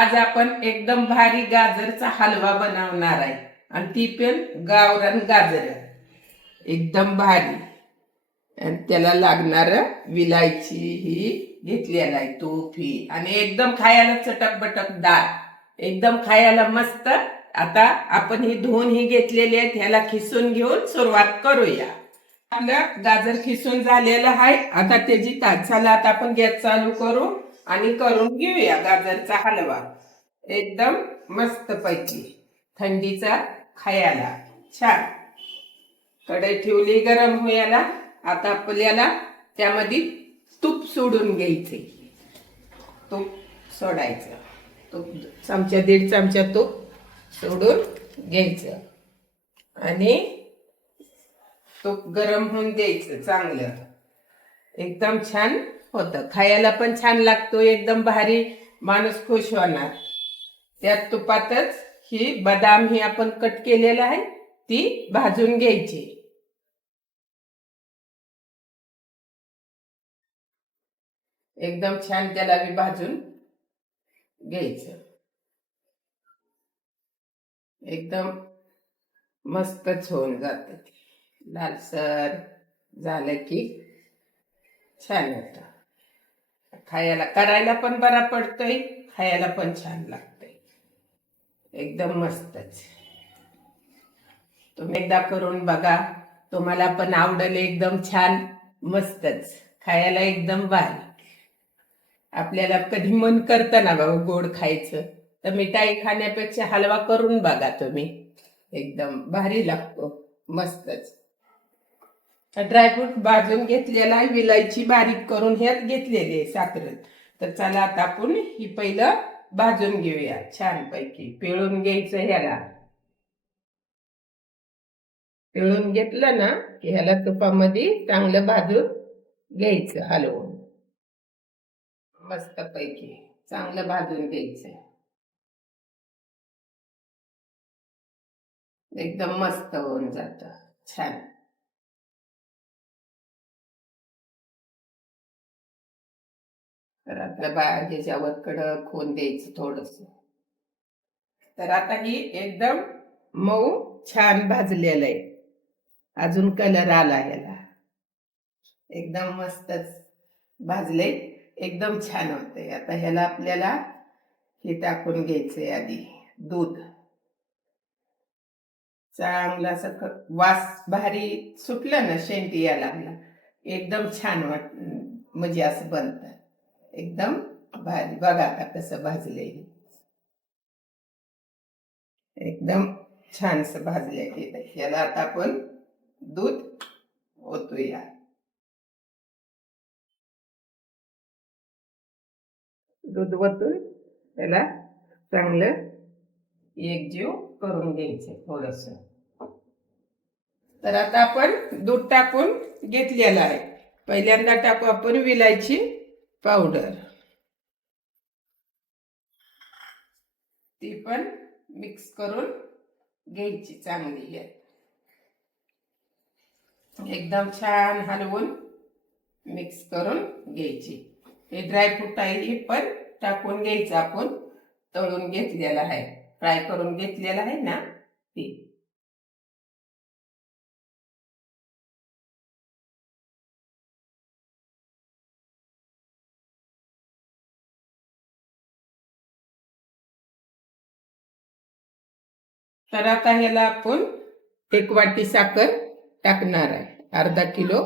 आज आपण एकदम भारी गाजरचा हलवा बनवणार आहे आणि ती पण गावरान गाजर एकदम भारी. आणि त्याला लागणार विलायची ही घेतलेला आहे, तूप ही, आणि एकदम खायला चटक बटक दार, एकदम खायला मस्त. आता आपण ही धुवून ही घेतलेली आहेत, ह्याला खिसून घेऊन सुरुवात करूया. आपलं गाजर खिसून झालेलं आहे. आता त्याची चला आता आपण गॅस चालू करू आणि करून घेऊया गाजरचा हलवा. एकदम मस्त पैकी थंडीचा खायला छान. कढई ठेवली गरम व्हायला. आता आपल्याला त्यामध्ये तूप सोडून घ्यायचे. तूप सोडायचं. तूप चमचा दीड चमचा तूप सोडून घ्यायचं आणि तूप गरम होऊन द्यायचं चांगलं. एकदम छान होतं, खायला पण छान लागतो, एकदम भारी, माणूस खुश होणार. त्यात तुपातच ही बदाम ही आपण कट केलेला आहे ती भाजून घ्यायची. एकदम छान त्याला बी भाजून घ्यायचं. एकदम मस्तच होऊन जात. लालसर झालं की छान होतं. खायला करायला पण बरा पडतोय, खायला पण छान लागतंय, एकदम मस्तच. तुम्ही एकदा करून बघा, तुम्हाला पण आवडेल. एकदम छान मस्तच, खायला एकदम भारी. आपल्याला कधी मन करतं ना बाबा गोड खायचं, तर मिठाई खाण्यापेक्षा हलवा करून बघा तुम्ही, एकदम भारी लागतो, मस्तच. ड्रायफ्रूट भाजून घेतलेला आहे, विलायची बारीक करून ह्यात घेतलेली आहे साखर. तर चला आता आपण ही पहिलं भाजून घेऊया छानपैकी. पिळून घ्यायचं ह्याला. पिळून घेतलं ना की ह्याला तुपामध्ये चांगलं भाजून घ्यायचं, हलवून मस्त पैकी चांगलं भाजून घ्यायचं. एकदम मस्त होऊन जात छान. तर आपल्या ह्याच्यावर कडक होऊन द्यायचं थोडस. तर आता ही एकदम मऊ छान भाजलेलं आहे. अजून कलर आला ह्याला, एकदम मस्तच भाजले, एकदम छान होते. आता ह्याला आपल्याला हे टाकून घ्यायचंय आधी दूध. चांगला असं वास भारी सुटलं ना, शेंटी यायला लागला, एकदम छान म्हणजे असं बनतं एकदम भारी. बघा आता कसं भाजले, एकदम छानस भाजले. याला आता आपण दूध ओतूया. दूध ओतून त्याला चांगलं एकजीव करून घ्यायचं थोडस. तर आता आपण दूध टाकून घेतलेलं आहे. पहिल्यांदा टाकू आपण विलायची पावडर, ती पण मिक्स करून घ्यायची चांगली. एकदम छान हलवून मिक्स करून घ्यायची. हे ड्रायफ्रूट आहे हे पण टाकून घ्यायचं. आपण तळून घेतलेला आहे, फ्राय करून घेतलेला आहे ना ते. तर आता ह्याला आपण 1 वाटी साखर टाकणार आहे. अर्धा किलो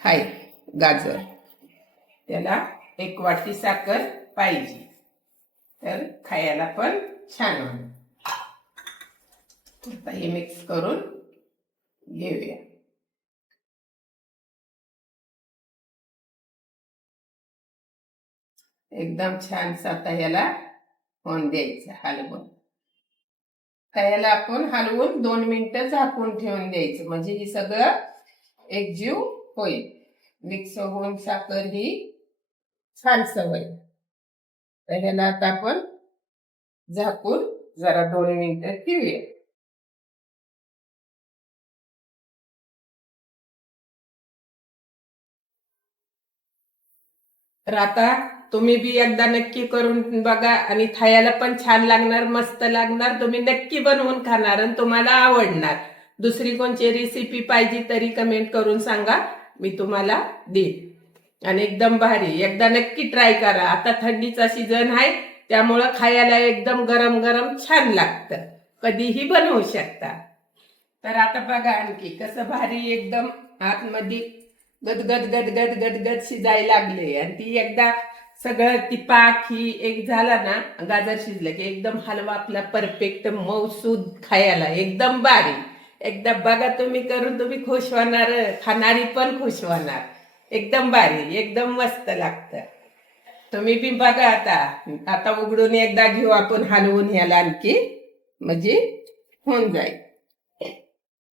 आहे गाजर, त्याला 1 वाटी साखर पाहिजे, तर खायला पण छान होईल. आता हे मिक्स करून घेऊया. एकदम छान आता ह्याला होऊन द्यायचं हलवून. त्याला आपण हलवून 2 मिनिटं झाकून ठेवून द्यायचं, म्हणजे हे सगळं एकजीव होईल, मिक्स होऊन साखर ही छान सवय. तर ह्याला आता आपण झाकून जरा 2 मिनिटं ठेवूया. तर आता तुम्ही बी एकदा नक्की करून बघा आणि खायला पण छान लागणार, मस्त लागणार. तुम्ही नक्की बनवून खाणार आणि तुम्हाला आवडणार. दुसरी कोणची रेसिपी पाहिजे तरी कमेंट करून सांगा, मी तुम्हाला देईन. आणि एकदम भारी, एकदा नक्की ट्राय करा. आता थंडीचा सीझन आहे, त्यामुळं खायला एकदम गरम गरम छान लागतं. कधीही बनवू शकता. तर आता बघा आणखी कसं भारी एकदम आतमध्ये गदगद गदगद गदगद शिजायला लागले. आणि ती एकदा सगळं ती पाक ही एक झाला ना, गाजर शिजलं की एकदम हलवा आपला परफेक्ट मऊसूद खायला एकदम भारी. एकदा बघा तुम्ही करून, तुम्ही खुश होणार, खाणारी पण खुश होणार. एकदम भारी, एकदम मस्त लागतं. तुम्ही बी बघा. आता उघडून एकदा घेऊ आपण हलवून ह्याला आणखी, म्हणजे होऊन जाईल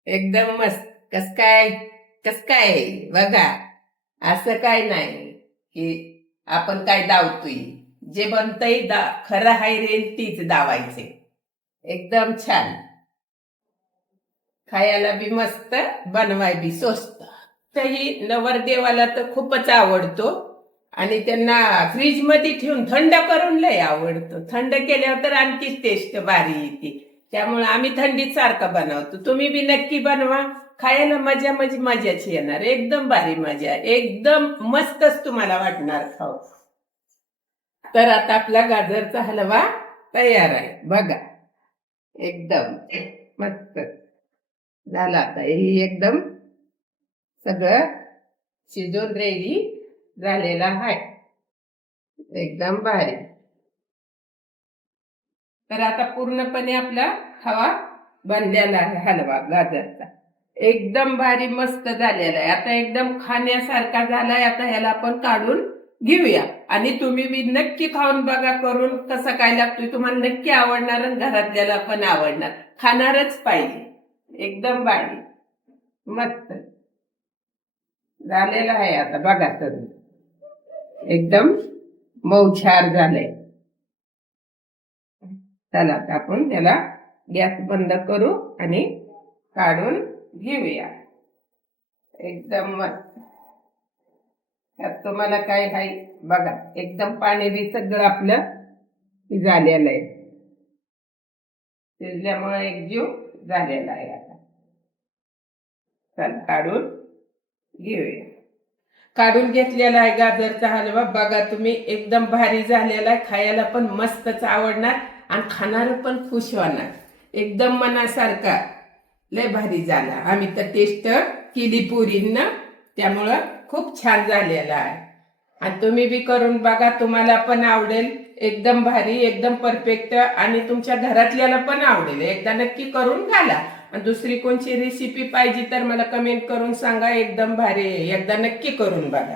एकदम मस्त. कस काय बघा. असं काय नाही की आपण काय दावतोय, जे बनतंय खरं हाय रे तीच दावायचे. एकदम छान, खायला बी मस्त, बनवाय बी स्वस्त. तही नवरदेवाला तर खूपच आवडतो आणि त्यांना फ्रीज मध्ये ठेवून थंड करून लय आवडतो. थंड केल्यावर तर आणखीच टेस्ट भारी येते. त्यामुळे आम्ही थंडीत सारखं बनवतो. तुम्ही बी नक्की बनवा. खायला मजा म्हणजे मजाच येणार. एकदम भारी मजा, एकदम मस्तच तुम्हाला वाटणार खाऊ. तर आता आपला गाजरचा हलवा तयार आहे बघा. एकदम मस्त झाला. आता हे एकदम सगळं शिजून रेडी झालेला आहे. एकदम भारी. तर आता पूर्णपणे आपला हवा बनलेला आहे हलवा गाजरचा. एकदम भारी मस्त झालेला आहे. आता एकदम खाण्यासारखा झालाय. आता ह्याला आपण काढून घेऊया. आणि तुम्ही बी नक्की खाऊन बघा करून, कसं काय लागतोय. तुम्हाला नक्की आवडणार आणि घरातल्याला पण आवडणार. खाणारच पाहिजे. एकदम भारी मस्त झालेला आहे. आता बघा तर एकदम मऊछार झालंय. चला आपण त्याला गॅस बंद करू आणि काढून घेऊया. एकदम मस्त. त्यात तुम्हाला काय आहे बघा. एकदम पाणी बी सगळं आपलं झालेलं आहे. शिजल्यामुळे एकजीव झालेला आहे. आता चला काढून घेऊया. काढून घेतलेला आहे गाजरचा हलवा. बघा तुम्ही एकदम भारी झालेला आहे. खायला पण मस्तच आवडणार आणि खाणार पण खुश होणार. एकदम मनासारखा लय भारी झाला. आम्ही तर टेस्ट केली पुरींना, त्यामुळं खूप छान झालेला आहे. आणि तुम्ही बी करून बघा, तुम्हाला पण आवडेल. एकदम भारी, एकदम परफेक्ट आणि तुमच्या घरातल्याला पण आवडेल. एकदा नक्की करून घाला. आणि दुसरी कोणची रेसिपी पाहिजे तर मला कमेंट करून सांगा. एकदम भारी, एकदा नक्की करून बघा.